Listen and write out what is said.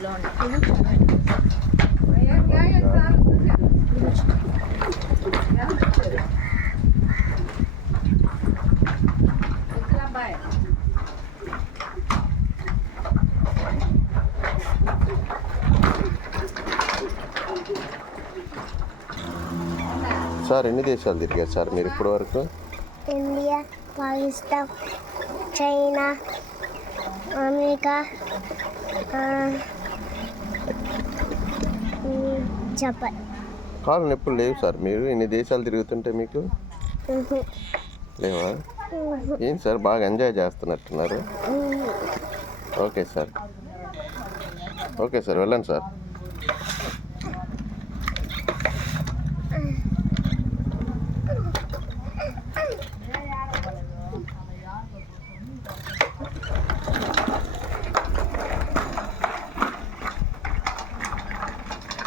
Sar ini dia sal dirga sar. Mirip nah. pro arko India Pakistan China. America Japan. కాళ్ళు నొప్పులు లేవు సార్. మీరు ఇన్ని దేశాలు తిరుగుతుంటే మీకు లేవా? ఏం సార్ బాగా ఎంజాయ్ చేస్తున్నట్టున్నారు. Okay sir. ఓకే సార్ వెళ్ళండి సార్.